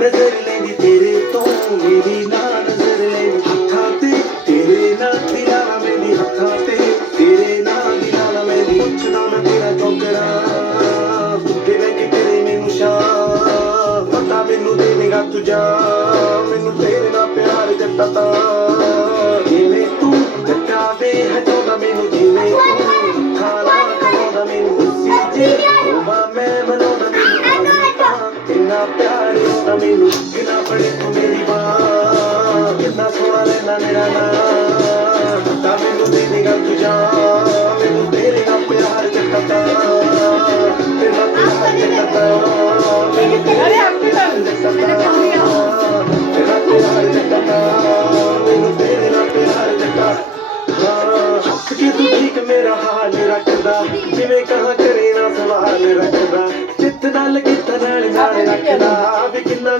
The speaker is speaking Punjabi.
ਨਜ਼ਰ ਲੈਂਦੀ ਤੇਰੇ ਤੋਂ ਮੇਰੀ ਨਾ ਨਜ਼ਰ ਲੈਂਦੀ ਹੱਥਾਂ ਤੇ ਤੇਰੇ ਨਾਲ ਦਿਲਾਂ ਨਾਲ ਮੇਰੀ ਹੱਥਾਂ ਤੇ ਤੇਰੇ ਨਾਲ ਦਿਲਾਂ ਨਾਲ ਮੇਰੀ ਪੁੱਛਦਾ ਮੈਂ ਤੇਰਾ ਚੌਕੜਾ ਬੁੱਢੇ ਲੈ ਕੇ ਤੇਰੇ ਮੈਨੂੰ ਸ਼ਾਂ ਪਤਾ ਮੈਨੂੰ ਦੇਵੇਂਗਾ ਤੂੰ ਜਾ ਮੈਨੂੰ ਤੇਰੇ ਨਾਲ ਪਿਆਰ ਜੱਟਾ ਤਾਂ ਜਿਵੇਂ ਤੂੰ ਜੱਟਾ ਵੇ ਹਟਾਉਂਦਾ ਮੈਨੂੰ ਜਿਵੇਂ ਤੂੰ ਖਾਲਾ ਕਰਾਉਂਦਾ ਮੈਨੂੰ ਸੀ ਜੇ ਉਹ ਮੈਂ ਮਨਾਉਂਦਾ ਮੈਨੂੰ ਇੰਨਾ ਪਿਆਰ ਹੁੰਦਾ ਮੈਨੂੰ ਕਿੰਨਾ ਬੜੇ ਤੂੰ ਮੇਰੀ ਮਾਂ ਕਿੰਨਾ ਸੋਹਣਾ ਰਹਿੰਦਾ ਮੇਰਾ ਨਾਂ ਤਾਂ ਮੈਨੂੰ ਦੇਵੇਂਗਾ ਤੂੰ ਜਾ ਮੈਨੂੰ ਤੇਰੇ ਨਾਲ ਪਿਆਰ ਜੱਟਾ ਤਾਂ ਤੇਰਾ ਪਿਆਰ ਜੱਟਾ ਤਾਂ ਮੈਨੂੰ ਤੇਰੇ ਨਾਲ ਪਿਆਰ ਜੱਟਾ ਤਾਂ ਤੇਰਾ ਪਿਆਰ ਜੱਟਾ ਤਾਂ ਮੈਨੂੰ ਤੇਰੇ ਨਾਲ ਪਿਆਰ ਜੱਟਾ ਹੱਸ ਕੇ ਤੂੰ ਠੀਕ ਮੇਰਾ ਹਾਲ ਰੱਖਦਾ ਜਿਵੇਂ ਕਹਾਂ ਕਰੇ ਨਾ ਸਵਾਲ ਰੱਖਦਾ ਚਿੱਤ ਨਾਲ ਕਿੱਥੇ ਨਾਲ ਰੱਖਦਾ ਵੀ ਕਿੰਨਾ